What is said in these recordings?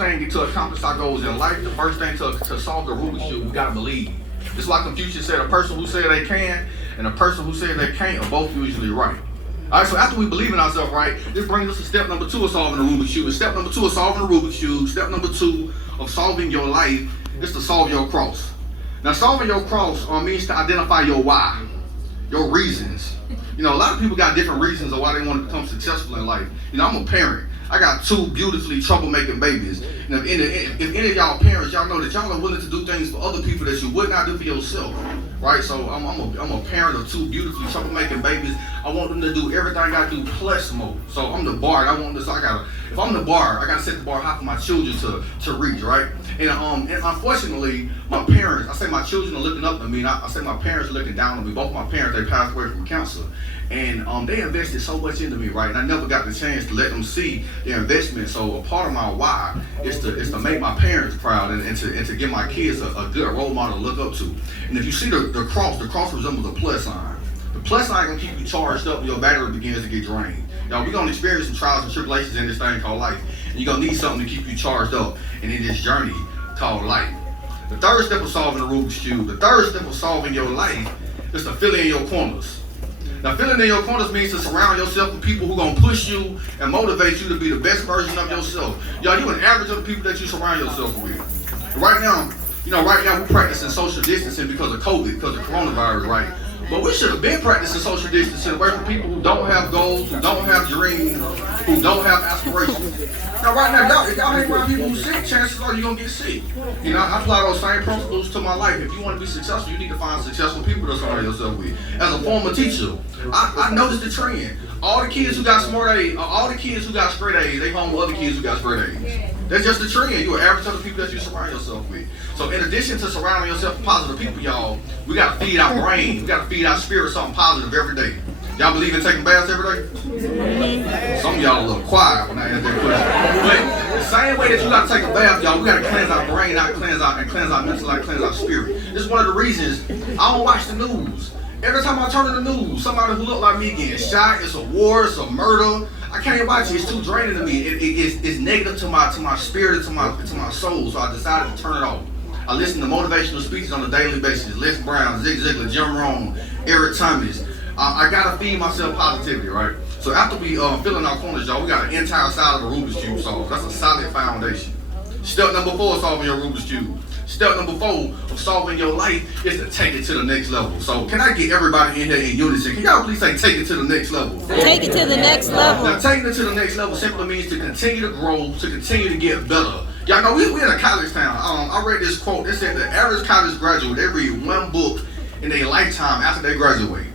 thing to accomplish our goals in life, the first thing to solve the Rubik's Cube, we gotta believe. It's like Confucius said, a person who said they can and a person who said they can't are both usually right. All right, so after we believe in ourselves, right, this brings us to step number 2 of solving the Rubik's Cube. Step number 2 of solving the Rubik's Cube, step number 2 of solving your life is to solve your cross. Now, solving your cross means to identify your why, your reasons. You know, a lot of people got different reasons of why they want to become successful in life. You know, I'm a parent. I got 2 beautifully troublemaking babies. And if any of y'all parents, y'all know that y'all are willing to do things for other people that you would not do for yourself, right? So I'm a parent of 2 beautifully troublemaking babies. I want them to do everything I do plus more. So I'm the bar. If I'm the bar, I gotta set the bar high for my children to reach, right? And unfortunately, my parents, I say my children are looking up to me, and I say my parents are looking down on me. Both of my parents, they passed away from cancer. And they invested so much into me, right? And I never got the chance to let them see their investment. So a part of my why is to make my parents proud and to give my kids a good role model to look up to. And if you see the cross resembles a plus sign. The plus sign gonna keep you charged up when your battery begins to get drained. Y'all, we're gonna experience some trials and tribulations in this thing called life. And you're gonna need something to keep you charged up and in this journey called life. The third step of solving the Rubik's Cube, the third step of solving your life is to fill in your corners. Now, filling in your corners means to surround yourself with people who are going to push you and motivate you to be the best version of yourself. Y'all, you're an average of the people that you surround yourself with. And right now, we're practicing social distancing because of COVID, because of coronavirus, right? But we should have been practicing social distancing away from people who don't have goals, who don't have dreams, who don't have aspirations. Now, right now, if y'all hang around people who sick, chances are you're going to get sick. You know, I apply those same principles to my life. If you want to be successful, you need to find successful people to surround yourself with. As a former teacher, I noticed the trend. All the kids who got straight A's, they home with other kids who got straight A's. That's just the trend. You're average of the people that you surround yourself with. So in addition to surrounding yourself with positive people, y'all, we got to feed our brain. We got to feed our spirit something positive every day. Y'all believe in taking baths every day? Some of y'all are a little quiet when I answer that question. But the same way that you got to take a bath, y'all, we got to cleanse our brain out, cleanse our mental out, cleanse our spirit. This is one of the reasons I don't watch the news. Every time I turn on the news, somebody who look like me getting shot, it's a war, it's a murder. I can't watch it. It's too draining to me. It's negative to my spirit, to my soul. So I decided to turn it off. I listen to motivational speeches on a daily basis. Les Brown, Zig Ziglar, Jim Rohn, Eric Thomas. I gotta feed myself positivity, right? So after we fill in our corners, y'all, we got an entire side of the Rubik's Cube solved. That's a solid foundation. Step number 4 of solving your Rubik's Cube. Step number 4 of solving your life is to take it to the next level. So can I get everybody in here in unison? Can y'all please say take it to the next level? Take it to the next level. Now taking it to the next level simply means to continue to grow, to continue to get better. Y'all know we're in a college town. I read this quote. It said the average college graduate, they read 1 book in their lifetime after they graduate.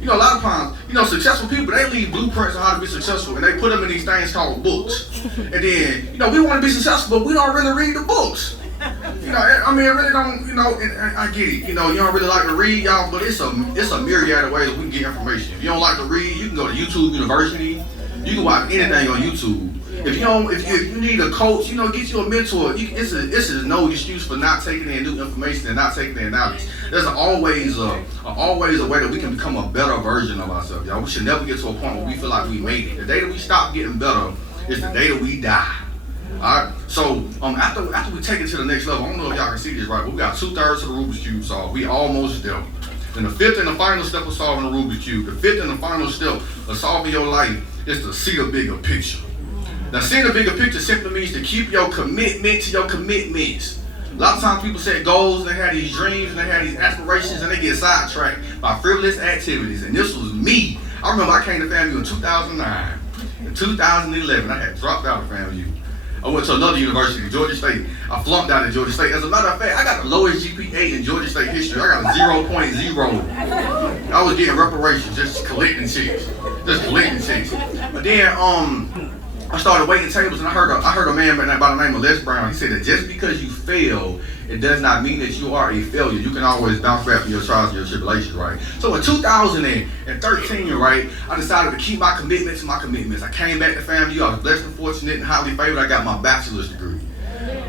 You know, a lot of times, successful people, they leave blueprints on how to be successful, and they put them in these things called books. And then, we want to be successful, but we don't really read the books. It really don't, and I get it. You don't really like to read, y'all, but it's a myriad of ways we can get information. If you don't like to read, you can go to YouTube University. You can watch anything on YouTube. If you need a coach, get you a mentor. This is no excuse for not taking in new information and not taking in knowledge. There's always a way that we can become a better version of ourselves, y'all. We should never get to a point where we feel like we made it. The day that we stop getting better is the day that we die. Alright, so after we take it to the next level, I don't know if y'all can see this right, but we got 2/3 of the Rubik's Cube solved. We almost there. And the 5th and the final step of solving the Rubik's Cube, the 5th and the final step of solving your life is to see the bigger picture. Now, seeing the bigger picture simply means to keep your commitment to your commitments. A lot of times people set goals, and they have these dreams, and they have these aspirations, and they get sidetracked by frivolous activities. And this was me. I remember I came to FAMU in 2009. In 2011, I had dropped out of FAMU. I went to another university, Georgia State. I flunked out of Georgia State. As a matter of fact, I got the lowest GPA in Georgia State history. I got a 0.0. I was getting reparations, just collecting checks. But then, I started waiting tables, and I heard a man by the name of Les Brown. He said that just because you fail, it does not mean that you are a failure. You can always bounce back from your trials and your tribulations, right? So in 2013, right, I decided to keep my commitment to my commitments. I came back to FAMU. I was blessed and fortunate and highly favored. I got my bachelor's degree.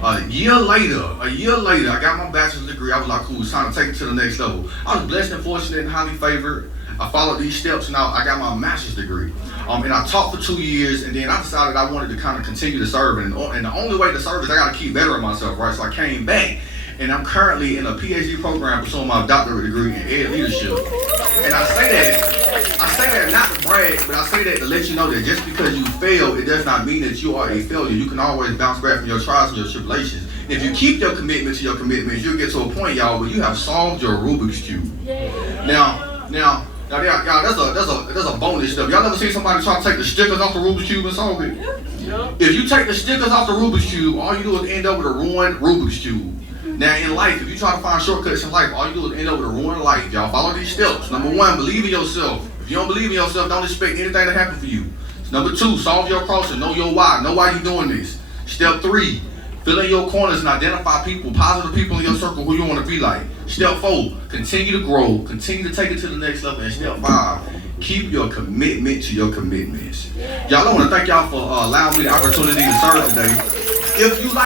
A year later, I got my bachelor's degree. I was like, cool, it's time to take it to the next level. I was blessed and fortunate and highly favored. I followed these steps, and I got my master's degree. And I taught for 2 years, and then I decided I wanted to kind of continue to serve. And the only way to serve is I got to keep bettering myself, right? So I came back, and I'm currently in a PhD program pursuing my doctorate degree in ed leadership. And I say that not to brag, but I say that to let you know that just because you fail, it does not mean that you are a failure. You can always bounce back from your trials and your tribulations. If you keep your commitment to your commitments, you'll get to a point, y'all, where you have solved your Rubik's Cube. Now, y'all, there's a bonus stuff. Y'all ever seen somebody try to take the stickers off the Rubik's Cube and solve it? If you take the stickers off the Rubik's Cube, all you do is end up with a ruined Rubik's Cube. Now in life, if you try to find shortcuts in life, all you do is end up with a ruined life. Y'all follow these steps. Number 1, believe in yourself. If you don't believe in yourself, don't expect anything to happen for you. Number 2, solve your crossing. Know your why. Know why you're doing this. Step 3, fill in your corners and identify people, positive people in your circle who you want to be like. Step 4, continue to grow. Continue to take it to the next level. And step 5, keep your commitment to your commitments. Y'all, I want to thank y'all for allowing me the opportunity to serve today. If you like